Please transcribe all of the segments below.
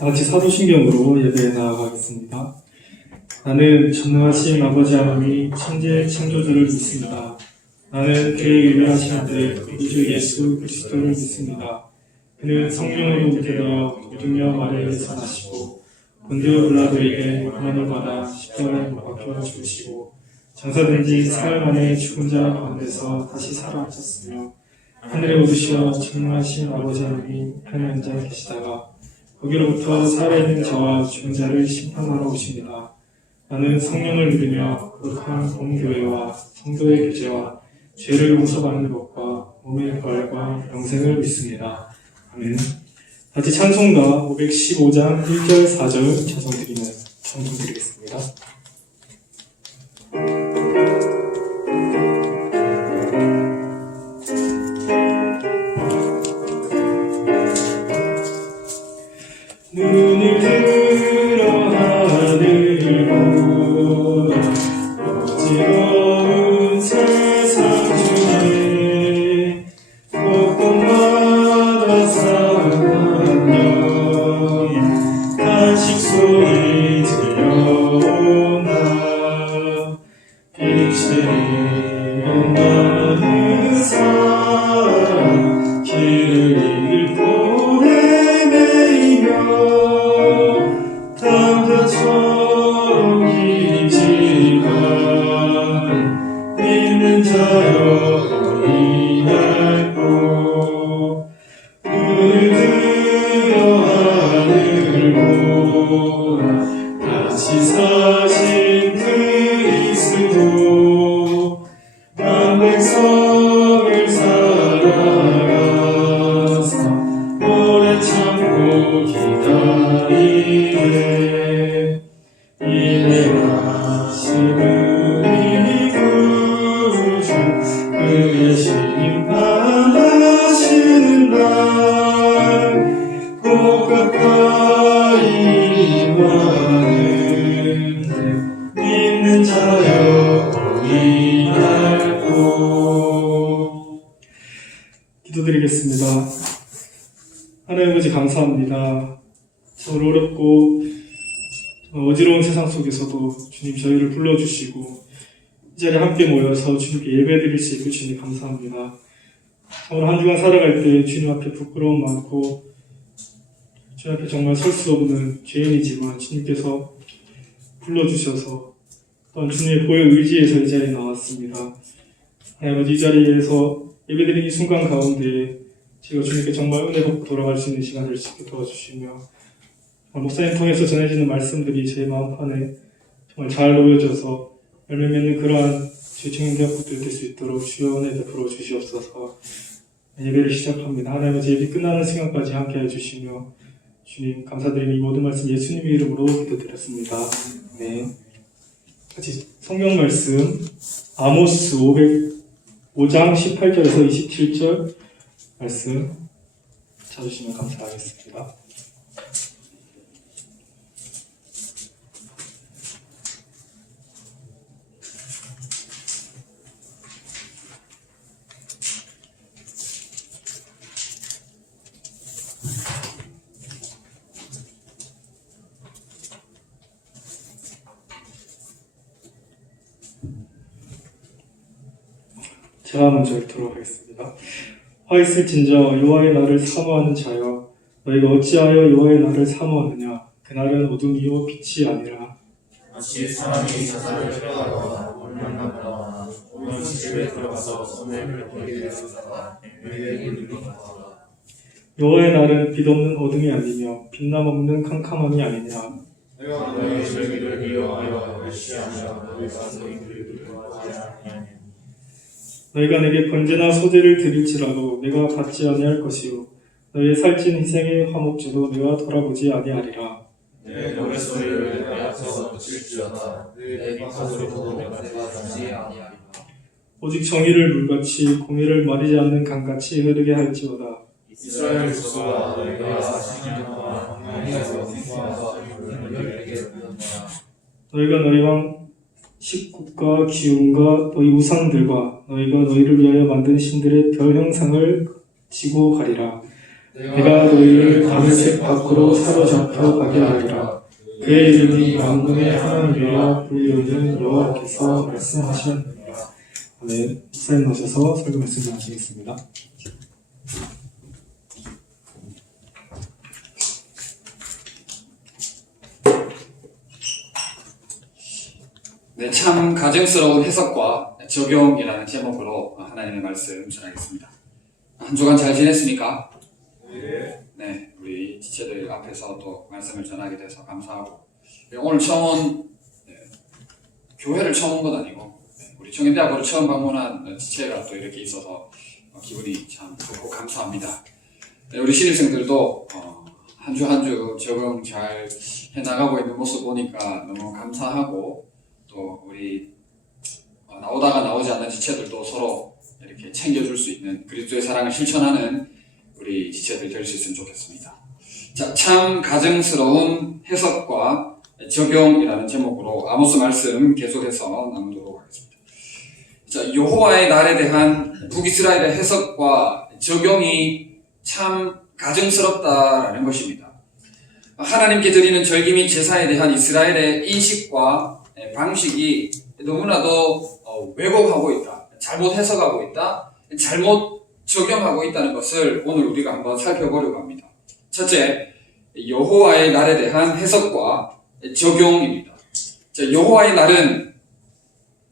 다 같이 사도신경으로 예배에 나아가겠습니다. 나는 전능하신 아버지 하나님이 천지의 창조주를 믿습니다. 나는 그의 유일하신 우리 주 예수 그리스도를 믿습니다. 그는 성령으로 잉태되어 무중력 마리아에서 나시고 본디오 빌라도에게 고난을 받아 십자가에 못 박혀 죽으시고 장사된 지 사흘 만에 죽은 자 가운데서 다시 살아나셨으며 하늘에 오르시어 전능하신 아버지 하나님이 하늘 앉아 계시다가 거기로부터 살아있는 자와 죽은 자를 심판하러 오십니다. 나는 성령을 믿으며 거룩한 공교회와 성도의 교제와 죄를 용서받는 것과 몸의 부활과 영생을 믿습니다. 아멘. 같이 찬송가 515장 1절 4절 찬송드리겠습니다. 눈을 들어 하늘 보 어지러운 세상 중에 곳곳마다 상한 영 간식 소리 들려오나 빛이 많은 사람 길을 잃고 담벼처럼 깊지만 믿는 자여 이 얇고 눈을 들어 하늘 보라 다시 사신 그리스도 만백성을 살아가사 오래 참고 기다리네 인내하신 우리 구주 그의 심판하시는 날 꼭 가까이 임하는데 믿는 자여 이 얇고 기도드리겠습니다. 하나님 아버지 감사합니다. 정말 어렵고 어지러운 세상 속에서도 주님 저희를 불러주시고 이 자리에 함께 모여서 주님께 예배드릴 수 있고 주님 감사합니다. 오늘 한 주간 살아갈 때 주님 앞에 부끄러움 많고 주님 앞에 정말 설 수 없는 죄인이지만 주님께서 불러주셔서 또한 주님의 보혈 의지에서 이 자리에 나왔습니다. 하나님 아버지 이 자리에서 예배드리는 이 순간 가운데 제가 주님께 정말 은혜 받고 돌아갈 수 있는 시간 될 수 있게 도와주시며 목사님 통해서 전해지는 말씀들이 제 마음판에 정말 잘 놓여져서 열매 맺는 그러한 주의 청년대학국들 될 수 있도록 주여 은혜 베풀어 주시옵소서. 예배를 시작합니다. 하나님 아버지 예배 끝나는 시간까지 함께 해주시며 주님 감사드리며 이 모든 말씀 예수님의 이름으로 기도드렸습니다. 네. 같이 성경 말씀 아모스 5장 18절에서 27절 말씀 찾으시면 감사하겠습니다. 제가 먼저 읽도록 하겠습니다. 화 있을진저 여호와의 날을 사모하는 자여 너희가 어찌하여 여호와의 날을 사모하느냐 그날은 어둠이요 빛이 아니라 마치 사람이 자살을 피하다가 물만나다가 오면 집에 들어가서 손을 보게 되었다가 그에게 물리다가 여호와의 날은 빛없는 어둠이 아니며 빛남 없는 캄캄함이 아니냐 내가 너의 절기를 미워하여 멸시하며 너희가 너희들을 구하지 아니하니 너희가 내게 번제나 소제를 드릴지라도 내가 받지 아니할 것이요 너희의 살찐 희생의 화목제도 내가 돌아보지 아니하리라. 내 노랫소리를 내 앞에서 붙일지어다 내 빗소리도 내가 받지 아니하리라. 오직 정의를 물같이 공의를 마르지 않는 강같이 흐르게 할지어다. 이스라엘 족속아 너희가 40년 동안 광야에서 생활하다 너희에게 보였노라. 너희가 너희 왕 식국과 기운과 너희 우상들과 너희가 너희를 위하여 만든 신들의 별 형상을 지고 가리라. 내가 너희를 다메섹 밖으로 사로잡혀 가게 하리라. 그의 이름이 만군의 하나님이라 불리우는 여호와께서 말씀하셨느니라. 아멘. 목사님 나오셔서 설교 말씀 전하시겠습니다. 네, 참 가증스러운 해석과 적용이라는 제목으로 하나님의 말씀 전하겠습니다. 한 주간 잘 지냈습니까? 네, 우리 지체들 앞에서 또 말씀을 전하게 돼서 감사하고, 오늘 처음 온, 교회를 처음 온 건 아니고 우리 청년대학교를 처음 방문한 지체가 또 이렇게 있어서 기분이 참 좋고 감사합니다. 우리 신입생들도 한 주 한 주 적응 잘 해나가고 있는 모습 보니까 너무 감사하고, 또 우리 나오다가 나오지 않는 지체들도 서로 이렇게 챙겨줄 수 있는 그리스도의 사랑을 실천하는 우리 지체들 될 수 있으면 좋겠습니다. 자, 참 가증스러운 해석과 적용이라는 제목으로 아모스 말씀 계속해서 나누도록 하겠습니다. 자, 여호와의 날에 대한 북이스라엘의 해석과 적용이 참 가증스럽다라는 것입니다. 하나님께 드리는 절기 및 제사에 대한 이스라엘의 인식과 방식이 너무나도 왜곡하고 있다, 잘못 해석하고 있다, 잘못 적용하고 있다는 것을 오늘 우리가 한번 살펴보려고 합니다. 첫째, 여호와의 날에 대한 해석과 적용입니다. 자, 여호와의 날은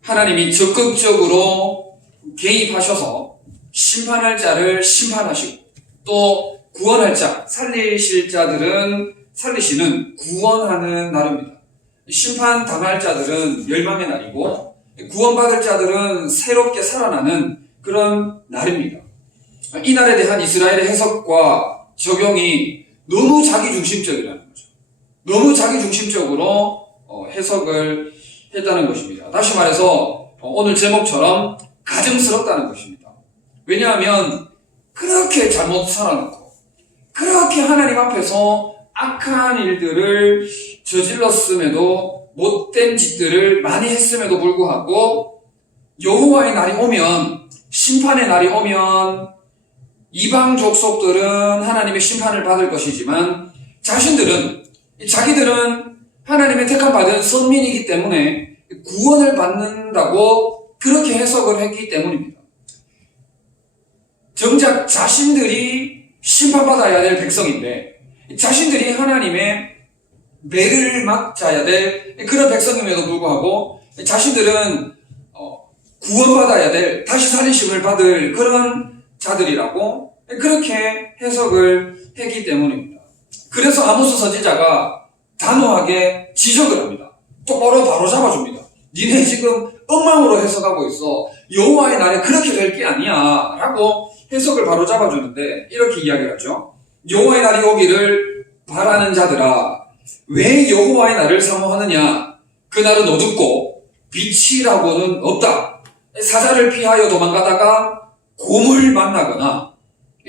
하나님이 적극적으로 개입하셔서 심판할 자를 심판하시고, 또 구원할 자, 살리실 자들은 살리시는 구원하는 날입니다. 심판당할 자들은 멸망의 날이고, 구원받을 자들은 새롭게 살아나는 그런 날입니다. 이 날에 대한 이스라엘의 해석과 적용이 너무 자기중심적이라는 거죠. 너무 자기중심적으로 해석을 했다는 것입니다. 다시 말해서 오늘 제목처럼 가증스럽다는 것입니다. 왜냐하면 그렇게 잘못 살아놓고, 그렇게 하나님 앞에서 악한 일들을 저질렀음에도, 못된 짓들을 많이 했음에도 불구하고 여호와의 날이 오면, 심판의 날이 오면 이방 족속들은 하나님의 심판을 받을 것이지만 자기들은 하나님의 택함받은 선민이기 때문에 구원을 받는다고 그렇게 해석을 했기 때문입니다. 정작 자신들이 심판받아야 될 백성인데, 자신들이 하나님의 매를 맞아야 될 그런 백성임에도 불구하고 자신들은 구원받아야 될, 다시 살리심을 받을 그런 자들이라고 그렇게 해석을 했기 때문입니다. 그래서 아모스 선지자가 단호하게 지적을 합니다. 똑바로 바로 잡아줍니다. 니네 지금 엉망으로 해석하고 있어. 여호와의 날에 그렇게 될 게 아니야 라고 해석을 바로 잡아주는데, 이렇게 이야기를 하죠. 여호와의 날이 오기를 바라는 자들아, 왜 여호와의 날을 사모하느냐? 그 날은 어둡고 빛이라고는 없다. 사자를 피하여 도망가다가 곰을 만나거나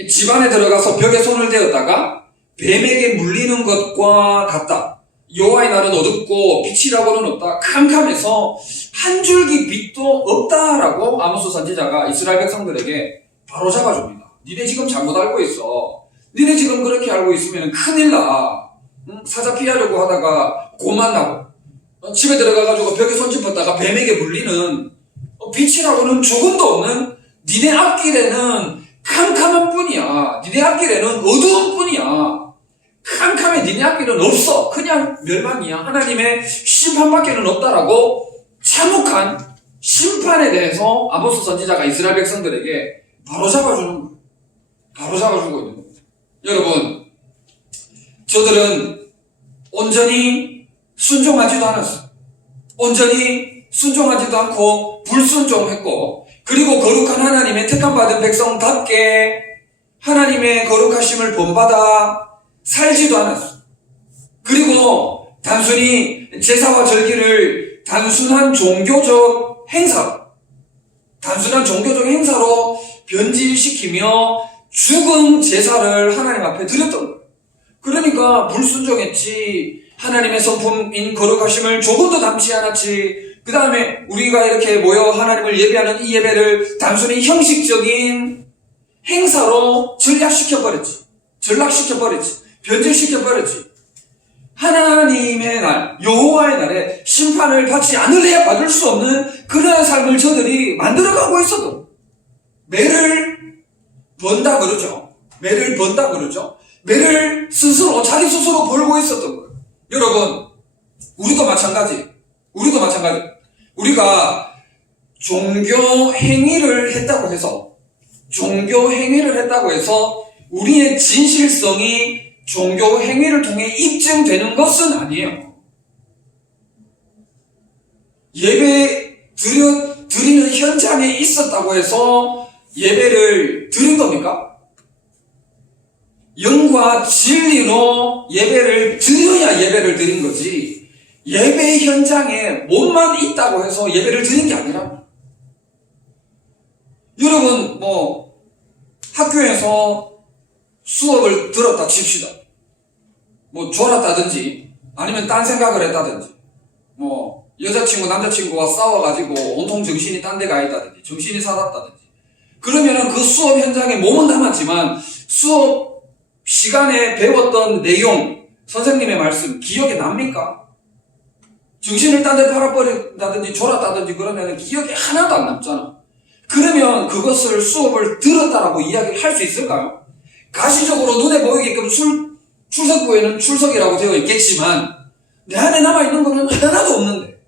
집안에 들어가서 벽에 손을 대었다가 뱀에게 물리는 것과 같다. 여호와의 날은 어둡고 빛이라고는 없다. 캄캄해서 한 줄기 빛도 없다라고 아모스 선지자가 이스라엘 백성들에게 바로 잡아줍니다. 니네 지금 잘못 알고 있어. 니네 지금 그렇게 알고 있으면 큰일 나. 사자 피하려고 하다가 곰 만나고, 집에 들어가가지고 벽에 손 짚었다가 뱀에게 물리는 빛이라고는 조금도 없는 니네 앞길에는 캄캄한 뿐이야. 니네 앞길에는 어두운 뿐이야. 캄캄해. 니네 앞길은 없어. 그냥 멸망이야. 하나님의 심판밖에는 없다라고 참혹한 심판에 대해서 아모스 선지자가 이스라엘 백성들에게 바로 잡아주는 거예요. 바로 잡아주고 있는 겁니다. 여러분, 저들은 온전히 순종하지도 않았어요. 온전히 순종하지도 않고 불순종했고, 그리고 거룩한 하나님의 택함받은 백성답게 하나님의 거룩하심을 본받아 살지도 않았어요. 그리고 단순히 제사와 절기를 단순한 종교적 행사로 변질시키며 죽은 제사를 하나님 앞에 드렸던 거예요. 그러니까 불순종했지, 하나님의 성품인 거룩하심을 조금도 담지 않았지, 그 다음에 우리가 이렇게 모여 하나님을 예배하는 이 예배를 단순히 형식적인 행사로 전락시켜버렸지. 전락시켜버렸지. 변질시켜버렸지. 하나님의 날, 여호와의 날에 심판을 받지 않을래야 받을 수 없는 그러한 삶을 저들이 만들어가고 있어도 매를 번다 그러죠. 매를 번다 그러죠. 매를 스스로 자기 스스로 벌고 있었던 거예요. 여러분, 우리도 마찬가지. 우리가 종교 행위를 했다고 해서 우리의 진실성이 종교 행위를 통해 입증되는 것은 아니에요. 예배 드리는 현장에 있었다고 해서 예배를 드린 겁니까? 영과 진리로 예배를 드려야 예배를 드린 거지, 예배 현장에 몸만 있다고 해서 예배를 드린 게 아니라, 여러분, 학교에서 수업을 들었다 칩시다. 졸았다든지, 아니면 딴 생각을 했다든지, 여자친구, 남자친구와 싸워가지고 온통 정신이 딴 데 가 있다든지, 정신이 사납다든지, 그러면은 그 수업 현장에 몸은 남았지만, 수업 시간에 배웠던 내용, 선생님의 말씀, 기억에 납니까? 정신을 딴 데 팔아버린다든지, 졸았다든지 그러면 기억에 하나도 안 남잖아. 그러면 그것을 수업을 들었다라고 이야기를 할 수 있을까요? 가시적으로 눈에 보이게끔 출석부에는 출석이라고 되어 있겠지만 내 안에 남아있는 거는 하나도 없는데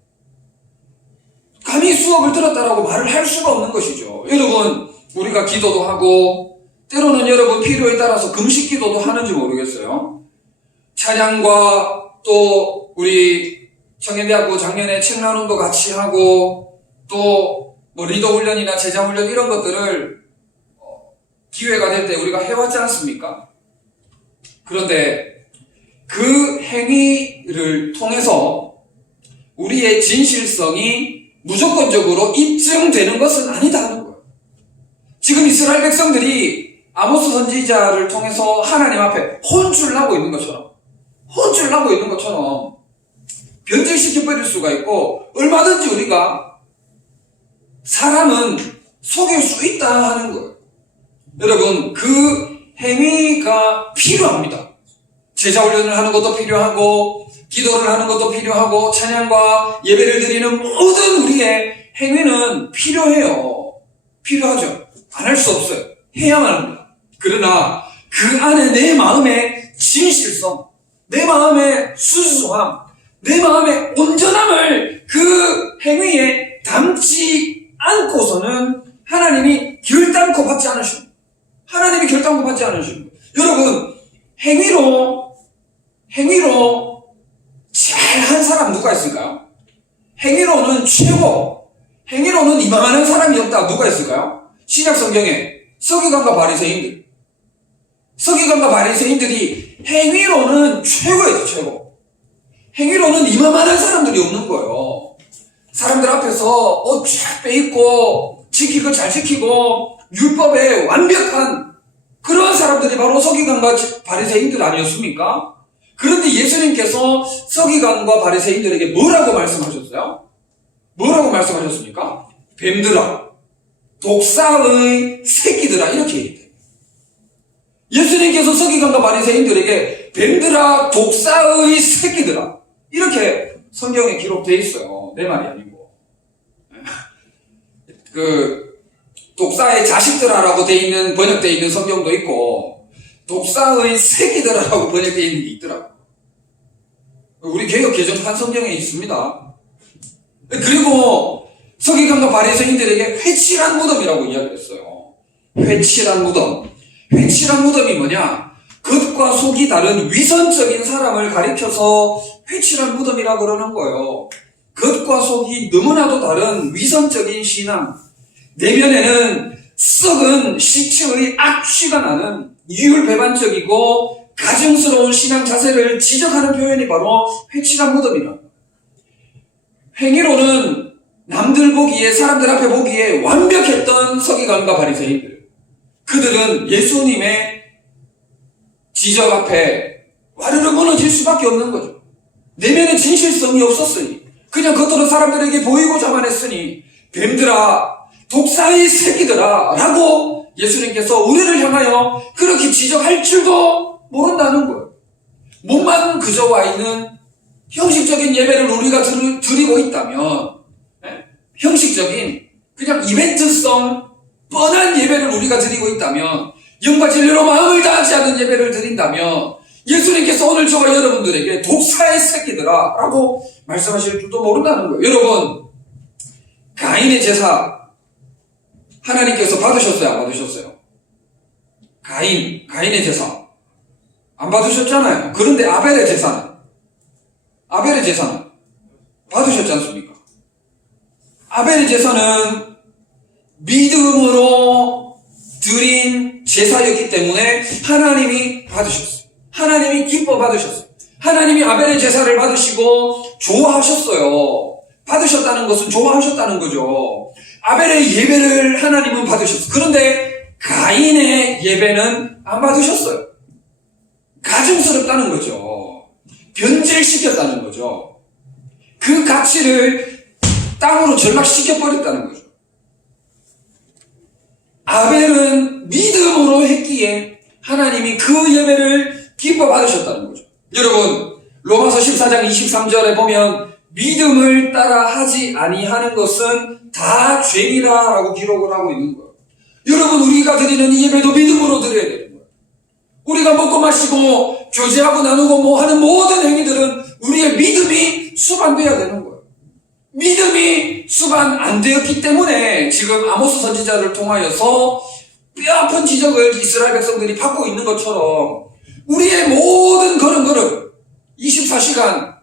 감히 수업을 들었다라고 말을 할 수가 없는 것이죠. 여러분, 우리가 기도도 하고 때로는 여러분 필요에 따라서 금식 기도도 하는지 모르겠어요. 찬양과 또 우리 청년대학교 작년에 책 나눔도 같이 하고 또 리더 훈련이나 제자 훈련 이런 것들을 기회가 될 때 우리가 해왔지 않습니까? 그런데 그 행위를 통해서 우리의 진실성이 무조건적으로 입증되는 것은 아니다는 거예요. 지금 이스라엘 백성들이 아모스 선지자를 통해서 하나님 앞에 혼쭐 나고 있는 것처럼 변질시켜버릴 수가 있고, 얼마든지 우리가 사람은 속일 수 있다 하는 거예요. 여러분, 그 행위가 필요합니다. 제자훈련을 하는 것도 필요하고, 기도를 하는 것도 필요하고, 찬양과 예배를 드리는 모든 우리의 행위는 필요해요. 필요하죠. 안 할 수 없어요. 해야만 합니다. 그러나 그 안에 내 마음의 진실성, 내 마음의 순수함, 내 마음의 온전함을 그 행위에 담지 않고서는 하나님이 결단코 받지 않으십니다. 여러분, 행위로 잘한 사람 누가 있을까요? 행위로는 이만한 사람이 없다. 누가 있을까요? 신약 성경에 서기관과 바리새인들이 행위로는 최고예요, 최고. 행위로는 이만한 사람들이 없는 거예요. 사람들 앞에서 옷 쫙 빼입고 잘 지키고 율법에 완벽한 그런 사람들이 바로 서기관과 바리새인들 아니었습니까? 그런데 예수님께서 서기관과 바리새인들에게 뭐라고 말씀하셨어요? 뭐라고 말씀하셨습니까? 뱀들아, 독사의 새끼들아, 이렇게 얘기해요. 예수님께서 서기관과 바리새인들에게 뱀들아, 독사의 새끼들아, 이렇게 성경에 기록되어 있어요. 내 말이 아니고. 독사의 자식들아라고 번역되어 있는 성경도 있고, 독사의 새끼들아라고 번역되어 있는 게 있더라고요. 우리 개역 개정판 성경에 있습니다. 그리고 서기관과 바리새인들에게 회칠한 무덤이라고 이야기를 했어요. 회칠한 무덤이 뭐냐? 겉과 속이 다른 위선적인 사람을 가리켜서 회칠한 무덤이라고 그러는 거예요. 겉과 속이 너무나도 다른 위선적인 신앙, 내면에는 썩은 시체의 악취가 나는 이율배반적이고 가증스러운 신앙 자세를 지적하는 표현이 바로 회칠한 무덤이라. 행위로는 남들 보기에, 사람들 앞에 보기에 완벽했던 서기관과 바리새인들, 그들은 예수님의 지적 앞에 와르르 무너질 수밖에 없는 거죠. 내면에 진실성이 없었으니, 그냥 겉으로 사람들에게 보이고자만 했으니 뱀들아, 독사의 새끼들아 라고 예수님께서 우리를 향하여 그렇게 지적할 줄도 모른다는 거예요. 몸만 그저 와 있는 형식적인 예배를 우리가 드리고 있다면, 형식적인 그냥 이벤트성 뻔한 예배를 우리가 드리고 있다면, 영과 진리로 마음을 다하지 않는 예배를 드린다면 예수님께서 오늘 저와 여러분들에게 독사의 새끼들아 라고 말씀하실 줄도 모른다는 거예요. 여러분, 가인의 제사 하나님께서 받으셨어요? 안 받으셨어요? 가인의 제사 안 받으셨잖아요. 그런데 아벨의 제사는 받으셨지 않습니까? 아벨의 제사는 믿음으로 드린 제사였기 때문에 하나님이 받으셨어요. 하나님이 기뻐 받으셨어요. 하나님이 아벨의 제사를 받으시고 좋아하셨어요. 받으셨다는 것은 좋아하셨다는 거죠. 아벨의 예배를 하나님은 받으셨어요. 그런데 가인의 예배는 안 받으셨어요. 가증스럽다는 거죠. 변질시켰다는 거죠. 그 가치를 땅으로 전락시켜버렸다는 거죠. 아벨은 믿음으로 했기에 하나님이 그 예배를 기뻐 받으셨다는 거죠. 여러분, 로마서 14장 23절에 보면 믿음을 따라 하지 아니하는 것은 다 죄이라라고 기록을 하고 있는 거예요. 여러분, 우리가 드리는 이 예배도 믿음으로 드려야 되는 거예요. 우리가 먹고 마시고 교제하고 나누고 뭐 하는 모든 행위들은 우리의 믿음이 수반돼야 되는 거예요. 믿음이 수반 안 되었기 때문에 지금 아모스 선지자를 통하여서 뼈아픈 지적을 이스라엘 백성들이 받고 있는 것처럼 우리의 모든 걸음걸음 24시간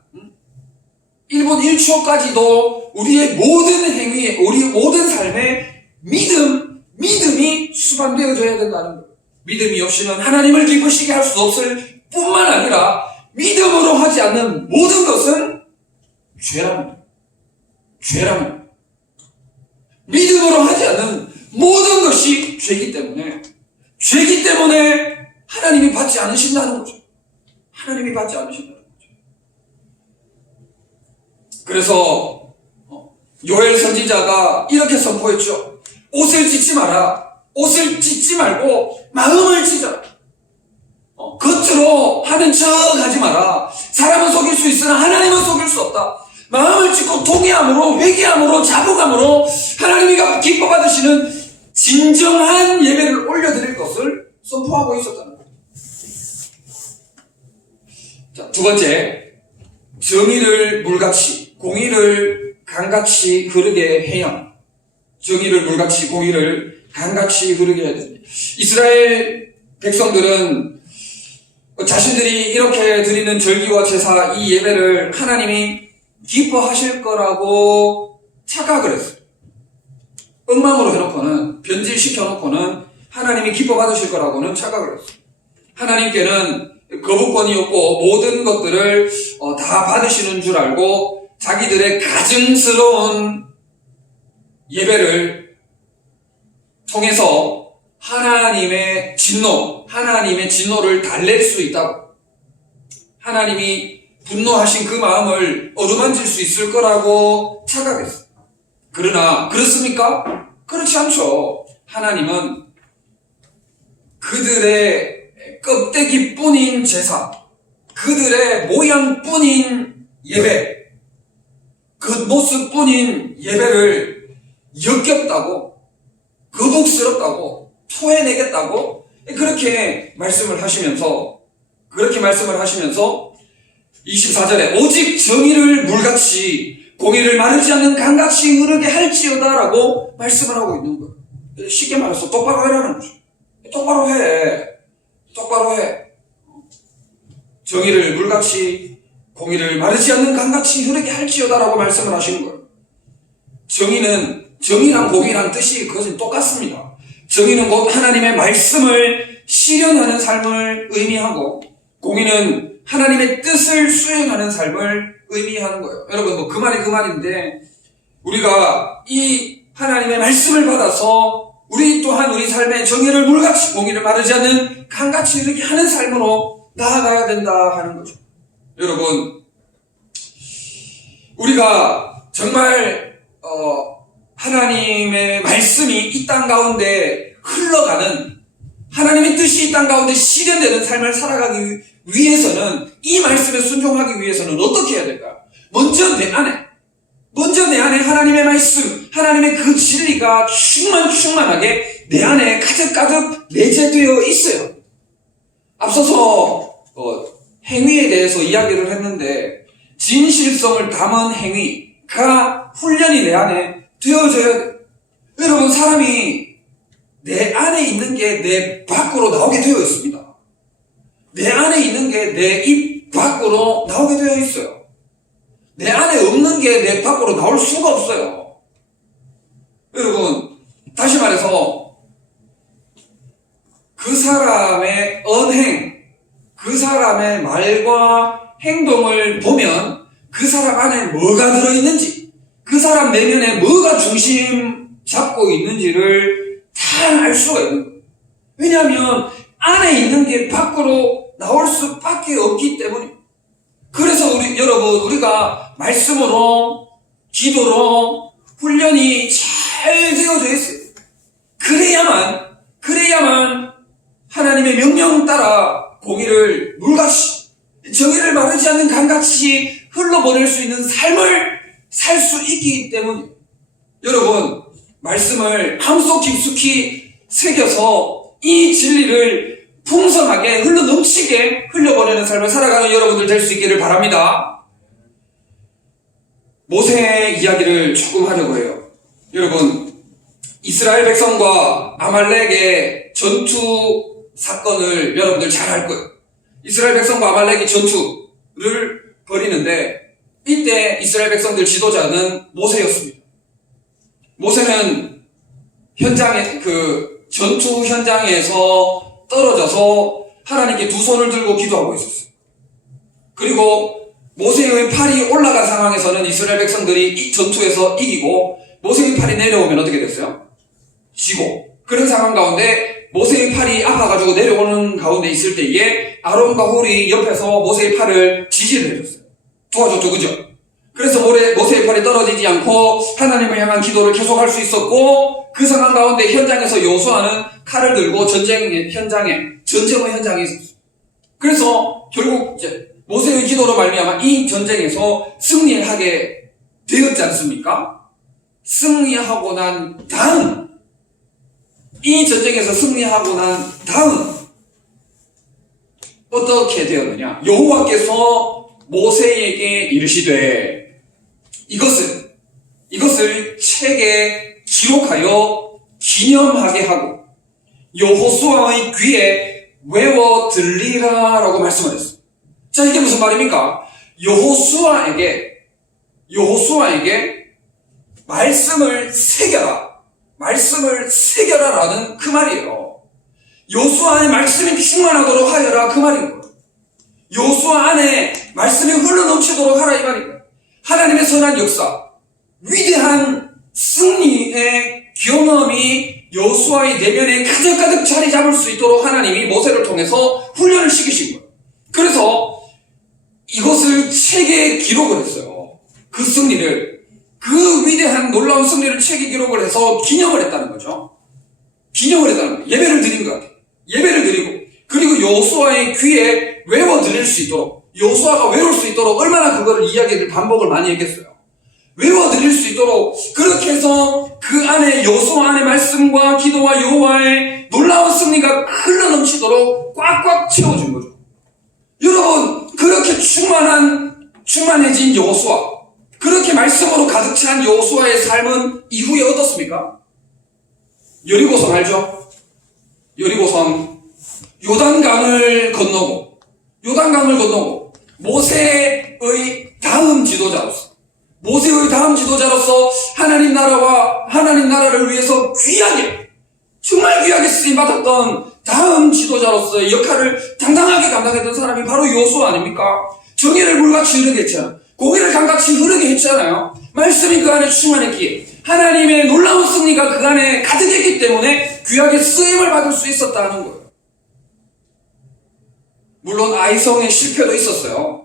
1분 1초까지도 우리의 모든 행위에 우리 모든 삶에 믿음이 수반되어져야 된다는 거예요. 믿음이 없이는 하나님을 기쁘시게 할 수 없을 뿐만 아니라 믿음으로 하지 않는 모든 것은 죄랍니다. 믿음으로 하지 않는 모든 것이 죄이기 때문에 하나님이 받지 않으신다는 거죠. 하나님이 받지 않으신다는 거죠. 그래서 요엘 선지자가 이렇게 선포했죠. 옷을 찢지 마라. 옷을 찢지 말고 마음을 찢어라. 겉으로 하는 척 하지 마라. 사람은 속일 수 있으나 하나님은 속일 수 없다. 마음을 찢고 통회함으로, 회개함으로, 자복함으로 하나님이 기뻐 받으시는 진정한 예배를 올려드릴 것을 선포하고 있었다는 거예요. 자, 두 번째, 정의를 물같이, 공의를 강같이 흐르게 해야. 정의를 물같이, 공의를 강같이 흐르게 해야 됩니다. 이스라엘 백성들은 자신들이 이렇게 드리는 절기와 제사, 이 예배를 하나님이 기뻐하실 거라고 착각을 했어요. 엉망으로 해놓고는, 변질시켜놓고는 하나님이 기뻐 받으실 거라고는 착각을 했어요. 하나님께는 거부권이 없고 모든 것들을 다 받으시는 줄 알고 자기들의 가증스러운 예배를 통해서 하나님의 진노를 달랠 수 있다고, 하나님이 분노하신 그 마음을 어루만질 수 있을 거라고 착각했어요. 그러나 그렇습니까? 그렇지 않죠. 하나님은 그들의 껍데기뿐인 제사, 그들의 모양뿐인 예배, 겉모습뿐인 예배를 역겹다고, 거북스럽다고, 토해내겠다고 그렇게 말씀을 하시면서 24절에 오직 정의를 물같이 공의를 마르지 않는 강같이 흐르게 할지어다 라고 말씀을 하고 있는 거예요. 쉽게 말해서 똑바로 해라는 거죠. 똑바로 해. 정의를 물같이 공의를 마르지 않는 강같이 흐르게 할지어다 라고 말씀을 하시는 거예요. 정의랑 공의랑 뜻이 그것은 똑같습니다. 정의는 곧 하나님의 말씀을 실현하는 삶을 의미하고, 공의는 하나님의 뜻을 수행하는 삶을 의미하는 거예요. 여러분, 그 말이 그 말인데, 우리가 이 하나님의 말씀을 받아서 우리 또한 우리 삶의 정의를 물같이 공의를 마르지 않는 강같이 이렇게 하는 삶으로 나아가야 된다 하는 거죠. 여러분, 우리가 정말 하나님의 말씀이 이 땅 가운데 흘러가는 하나님의 뜻이 이 땅 가운데 실현되는 삶을 살아가기 위해서는 이 말씀에 순종하기 위해서는 어떻게 해야 될까요? 먼저 내 안에 하나님의 말씀, 하나님의 그 진리가 충만하게 내 안에 가득 내재되어 있어요. 앞서서 행위에 대해서 이야기를 했는데 진실성을 담은 행위가 훈련이 내 안에 되어져야 돼요. 여러분, 사람이 내 안에 있는 게 내 밖으로 나오게 되어 있습니다. 내 안에 있는 게 내 입 밖으로 나오게 되어 있어요. 내 안에 없는 게 내 밖으로 나올 수가 없어요. 여러분, 다시 말해서 그 사람의 언행, 그 사람의 말과 행동을 보면 그 사람 안에 뭐가 들어있는지, 그 사람 내면에 뭐가 중심 잡고 있는지를 잘 알 수가 있는 거예요. 왜냐하면 안에 있는 게 밖으로 나올 수밖에 없기 때문에. 그래서 여러분, 우리가 말씀으로, 기도로 훈련이 잘 되어져 있어요. 그래야만 하나님의 명령 따라 공의를 물같이, 정의를 마르지 않는 강같이 흘러보낼 수 있는 삶을 살 수 있기 때문에. 여러분, 말씀을 마음속 깊숙이 새겨서 이 진리를 풍성하게 흘러넘치게 흘려보내는 삶을 살아가는 여러분들 될 수 있기를 바랍니다. 모세의 이야기를 조금 하려고 해요. 여러분, 이스라엘 백성과 아말렉의 전투 사건을 여러분들 잘 알 거예요. 이스라엘 백성과 아말렉이 전투를 벌이는데 이때 이스라엘 백성들 지도자는 모세였습니다. 모세는 전투 현장에서 떨어져서 하나님께 두 손을 들고 기도하고 있었어요. 그리고 모세의 팔이 올라간 상황에서는 이스라엘 백성들이 이 전투에서 이기고 모세의 팔이 내려오면 어떻게 됐어요? 지고. 그런 상황 가운데 모세의 팔이 아파가지고 내려오는 가운데 있을 때에 아론과 홀이 옆에서 모세의 팔을 지지를 해줬어요. 도와줬죠, 그죠? 그래서 모세의 팔이 떨어지지 않고 하나님을 향한 기도를 계속할 수 있었고, 그 상황 가운데 현장에서 여호수아는 칼을 들고 전쟁의 현장에 있었어요. 그래서 결국 이제 모세의 기도로 말미암아 이 전쟁에서 승리하게 되었지 않습니까? 승리하고 난 다음, 이 전쟁에서 승리하고 난 다음 어떻게 되었느냐? 여호와께서 모세에게 이르시되 이것을 책에 기록하여 기념하게 하고 여호수아의 귀에 외워 들리라 라고 말씀을 했어요. 자, 이게 무슨 말입니까? 여호수아에게 말씀을 새겨라 라는 그 말이에요. 여호수아 안에 말씀이 충만하도록 하여라, 그 말이에요. 여호수아 안에 말씀이 흘러넘치도록 하라, 이 말이에요. 하나님의 선한 역사, 위대한 승리의 경험이 여호수아의 내면에 가득 자리 잡을 수 있도록 하나님이 모세를 통해서 훈련을 시키신 거예요. 그래서 이것을 책에 기록을 했어요. 그 승리를, 그 위대한 놀라운 승리를 책에 기록을 해서 기념을 했다는 거죠. 기념을 했다는 거예요. 예배를 드린 것 같아요. 예배를 드리고, 그리고 여호수아의 귀에 외워 드릴 수 있도록, 여호수아가 외울 수 있도록 얼마나 그거를 이야기를 반복을 많이 했겠어요. 외워 드릴 수 있도록 그렇게 해서 그 안에 여호수아 안의 말씀과 기도와 여호와의 놀라운 승리가 흘러넘치도록 꽉꽉 채워준 거죠. 여러분, 그렇게 충만해진 여호수아, 그렇게 말씀으로 가득 찬 여호수아의 삶은 이후에 어떻습니까? 여리고성 알죠? 여리고성 요단강을 건너고 모세의 다음 지도자로서 하나님 나라를 위해서 정말 귀하게 쓰임받았던 다음 지도자로서의 역할을 당당하게 감당했던 사람이 바로 여호수아 아닙니까? 정의를 물같이 흐르게 했잖아요. 공의를 강같이 흐르게 했잖아요. 말씀이 그 안에 충만했기에, 하나님의 놀라운 승리가 그 안에 가득했기 때문에 귀하게 쓰임을 받을 수 있었다는 거예요. 물론 아이성의 실패도 있었어요.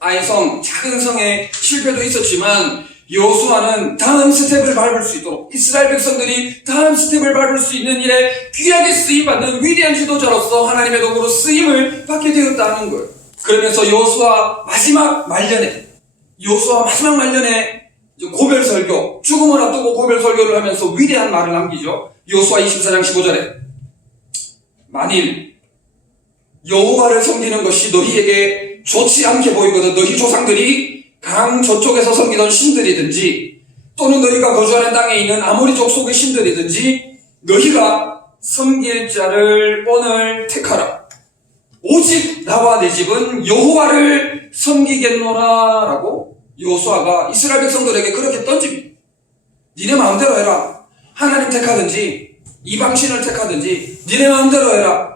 아이성, 작은 성의 실패도 있었지만 여호수아는 다음 스텝을 밟을 수 있도록, 이스라엘 백성들이 다음 스텝을 밟을 수 있는 일에 귀하게 쓰임받는 위대한 지도자로서 하나님의 도구로 쓰임을 받게 되었다는 거예요. 그러면서 여호수아 마지막 말년에 이제 고별 설교, 죽음을 앞두고 고별 설교를 하면서 위대한 말을 남기죠. 여호수아 24장 15절에 만일 여호와를 섬기는 것이 너희에게 좋지 않게 보이거든 너희 조상들이 강 저쪽에서 섬기던 신들이든지 또는 너희가 거주하는 땅에 있는 아모리족 속의 신들이든지 너희가 섬길 자를 오늘 택하라. 오직 나와 내 집은 여호와를 섬기겠노라 라고 여호수아가 이스라엘 백성들에게 그렇게 던집니다. 니네 마음대로 해라. 하나님 택하든지 이방신을 택하든지 니네 마음대로 해라.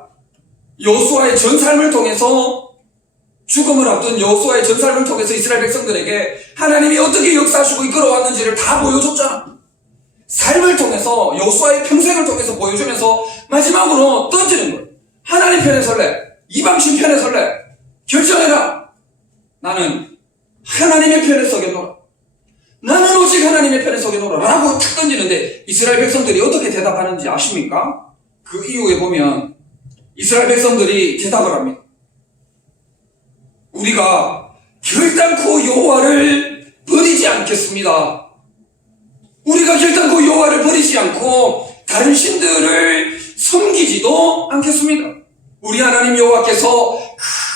여호수아의 전삶을 통해서 죽음을 앞둔 여호수아의 전삶을 통해서 이스라엘 백성들에게 하나님이 어떻게 역사하시고 이끌어왔는지를 다 보여줬잖아. 삶을 통해서 여호수아의 평생을 통해서 보여주면서 마지막으로 던지는 거예요. 하나님 편에 설래? 이방신 편에 설래? 결정해라. 나는 하나님의 편에 서겠노라. 나는 오직 하나님의 편에 서겠노라 라고 탁 던지는데 이스라엘 백성들이 어떻게 대답하는지 아십니까? 그 이후에 보면 이스라엘 백성들이 대답을 합니다. 우리가 결단코 여호와를 버리지 않겠습니다. 우리가 결단코 여호와를 버리지 않고 다른 신들을 섬기지도 않겠습니다. 우리 하나님 여호와께서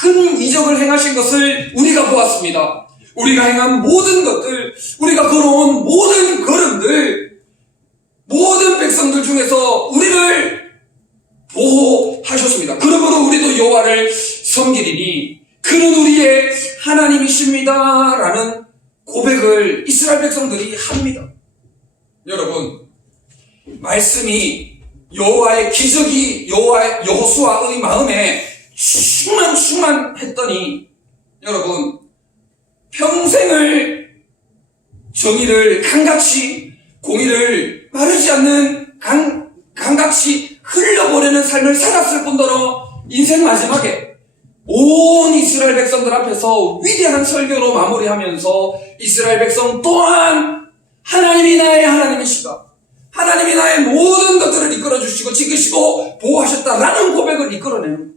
큰 이적을 행하신 것을 우리가 보았습니다. 우리가 행한 모든 것들, 우리가 걸어온 모든 걸음들, 모든 백성들 중에서 우리를 보호하셨습니다. 그러므로 우리도 여호와를 섬기리니 그는 우리의 하나님이십니다 라는 고백을 이스라엘 백성들이 합니다. 여러분, 말씀이 여호와의 기적이 여호수아의 마음에 충만했더니 여러분 평생을 정의를 강같이 공의를 마르지 않는 강같이 흘려보내는 삶을 살았을 뿐더러 인생 마지막에 온 이스라엘 백성들 앞에서 위대한 설교로 마무리하면서 이스라엘 백성 또한 하나님이 나의 하나님이시다. 하나님이 나의 모든 것들을 이끌어주시고 지키시고 보호하셨다라는 고백을 이끌어내는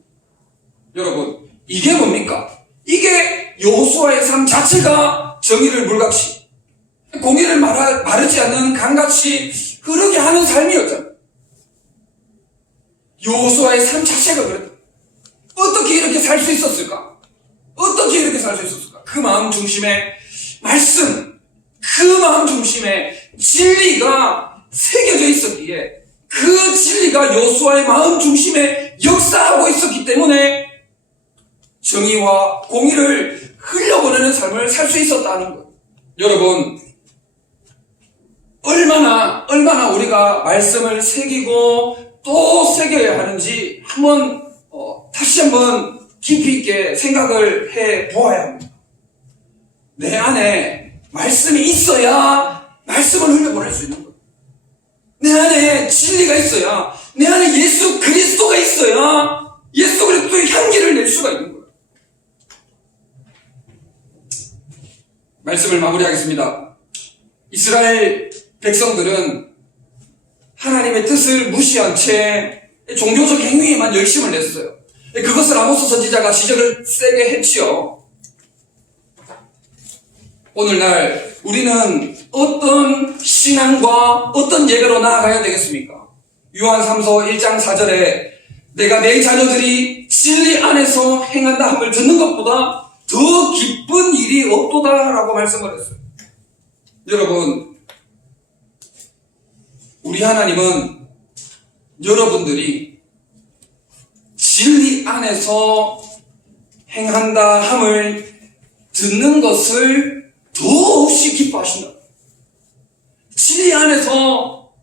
여러분, 이게 뭡니까? 이게 여호수아의 삶 자체가 정의를 물같이 공의를 마르지 않는 강같이 흐르게 하는 삶이었잖아요. 여호수아의 삶 자체가 그랬다. 어떻게 이렇게 살 수 있었을까? 어떻게 이렇게 살 수 있었을까? 그 마음 중심에 말씀, 그 마음 중심에 진리가 새겨져 있었기에 그 진리가 여호수아의 마음 중심에 역사하고 있었기 때문에 정의와 공의를 흘려보내는 삶을 살 수 있었다는 거예요. 여러분, 얼마나 우리가 말씀을 새기고 또 새겨야 하는지 다시 한번 깊이 있게 생각을 해 보아야 합니다. 내 안에 말씀이 있어야 말씀을 흘려보낼 수 있는 거예요. 내 안에 진리가 있어야, 내 안에 예수 그리스도가 있어야 예수 그리스도의 향기를 낼 수가 있는 거예요. 말씀을 마무리하겠습니다. 이스라엘 백성들은 하나님의 뜻을 무시한 채 종교적 행위에만 열심을 냈어요. 그것을 아모스 선지자가 지적을 세게 했지요. 오늘날 우리는 어떤 신앙과 어떤 예배로 나아가야 되겠습니까? 요한삼서 1장 4절에 내가 내 자녀들이 진리 안에서 행한다 함을 듣는 것보다 더 기쁜 일이 없도다 라고 말씀을 했어요. 여러분, 우리 하나님은 여러분들이 진리 안에서 행한다 함을 듣는 것을 더없이 기뻐하신다. 진리 안에서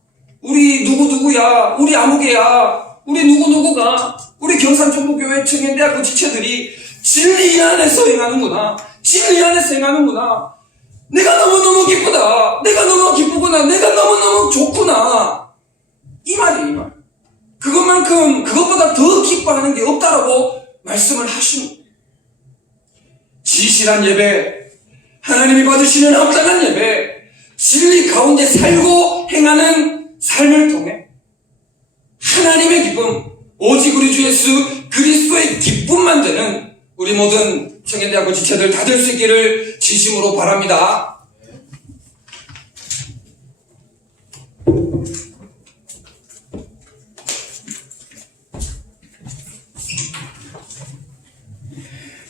우리 누구누구야, 우리 아무개야, 우리 누구누구가, 우리 경산종부교회 청년대학교 지체들이 진리 안에서 행하는구나. 진리 안에서 행하는구나. 내가 너무너무 기쁘다. 내가 너무 기쁘구나. 내가 너무너무 좋구나. 이 말이에요, 이 말. 그것보다 더 기뻐하는 게 없다라고 말씀을 하시는 거예요. 진실한 예배, 하나님이 받으시는 합당한 예배, 진리 가운데 살고 행하는 삶을 통해 하나님의 기쁨, 오직 우리 주 예수 그리스도의 기쁨만 되는 우리 모든 청년대학교 지체들 다 될 수 있기를 진심으로 바랍니다.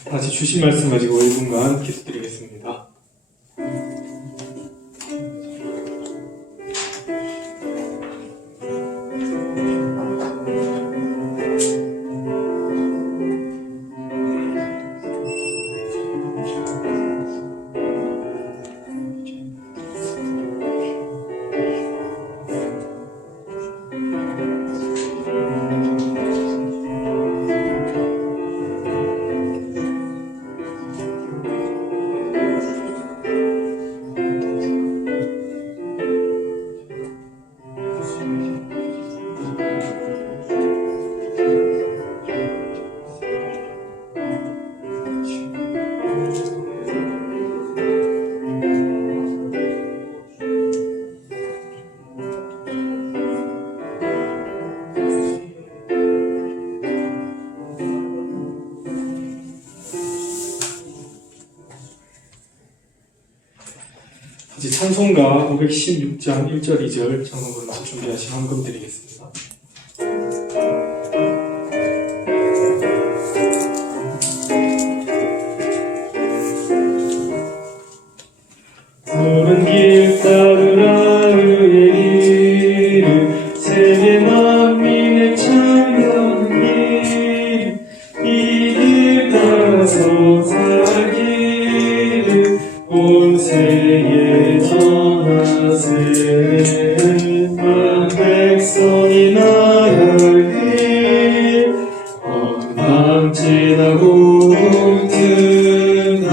다시 주신 말씀 가지고 1분간 기도드리겠습니다. 이제 찬송가 516장 1절 2절 찬송부에서 준비하신 헌금 드리겠습니다. 푸른 길 따르라 의의 길 세계 만민의 참여한 길 이 길 따라서 살기를 온 세계에 전하세 만 백성이 나갈 길 어느 밤 지나고 동트나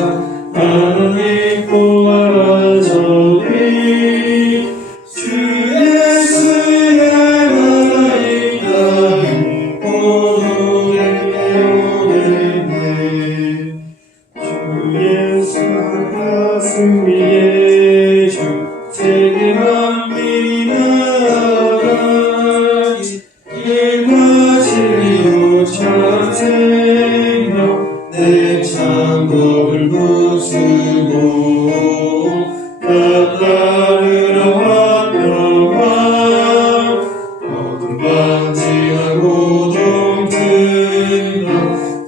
하나님 보아 저리 주 예수의 나라의 땅 오래네 주 예수가 승리의 주 세계 만민이 나아가리 길과 진리로 참 생명 내 참복을 부수고 따르라 화평함 어둠 밤 지나고 동트나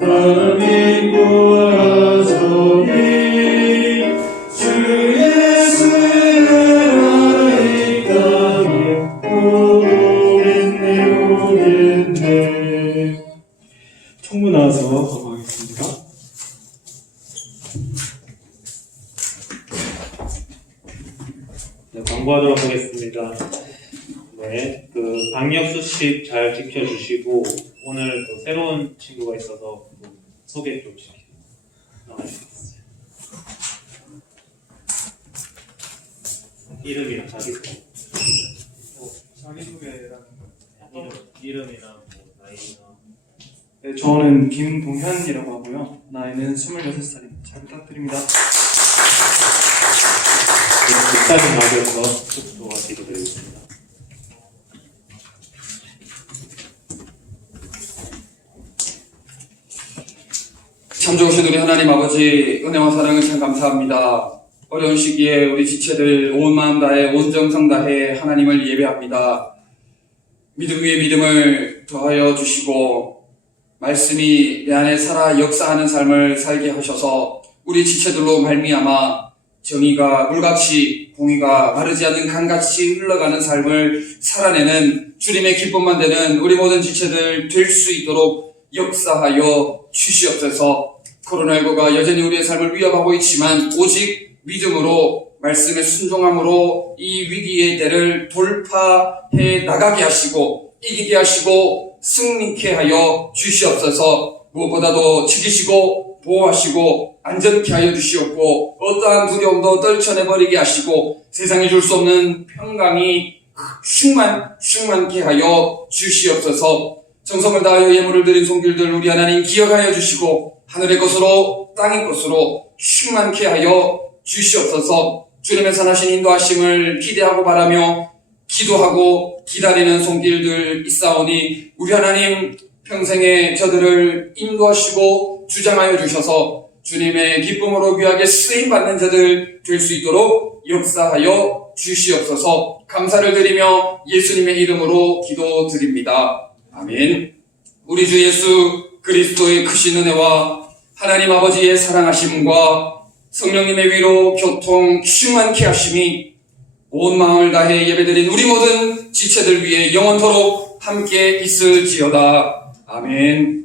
하나님 보아 저리 주 예수의 나라의 땅에 오겠네. 총무 나와서 거부하겠습니다. 네, 광고하도록 하겠습니다. 네, 방역 수칙 잘 지켜주시고 오늘 또 새로운 친구가 있어서 소개 좀 시키고 나가겠습니다. 이름이랑 자기소개. 자기소개라는 이름이랑 뭐 나이나. 네, 저는 김동현이라고 하고요. 나이는 26살입니다. 잘 부탁드립니다. 비싸진 가격으로 축도와 기도드리겠습니다. 참 좋으신 우리 하나님 아버지 은혜와 사랑을 참 감사합니다. 어려운 시기에 우리 지체들 온 마음 다해 온 정성 다해 하나님을 예배합니다. 믿음 위에 믿음을 더하여 주시고 말씀이 내 안에 살아 역사하는 삶을 살게 하셔서 우리 지체들로 말미암아 정의가 물같이 공의가 마르지 않는 강같이 흘러가는 삶을 살아내는 주님의 기쁨만 되는 우리 모든 지체들 될 수 있도록 역사하여 주시옵소서. 코로나19가 여전히 우리의 삶을 위협하고 있지만 오직 믿음으로 말씀의 순종함으로 이 위기의 때를 돌파해 나가게 하시고 이기게 하시고 승리케 하여 주시옵소서. 무엇보다도 지키시고 보호하시고 안전케 하여 주시옵고 어떠한 두려움도 떨쳐내버리게 하시고 세상에 줄 수 없는 평강이 충만케 하여 주시옵소서. 정성을 다하여 예물을 드린 손길들 우리 하나님 기억하여 주시고 하늘의 것으로 땅의 것으로 충만케 하여 주시옵소서. 주님의 선하신 인도하심을 기대하고 바라며 기도하고 기다리는 손길들 있사오니 우리 하나님 평생에 저들을 인도하시고 주장하여 주셔서 주님의 기쁨으로 귀하게 쓰임받는 자들 될 수 있도록 역사하여 주시옵소서. 감사를 드리며 예수님의 이름으로 기도드립니다. 아멘. 우리 주 예수 그리스도의 크신 은혜와 하나님 아버지의 사랑하심과 성령님의 위로 교통 충만케 하심이 온 마음을 다해 예배드린 우리 모든 지체들 위해 영원토록 함께 있을지어다. 아멘.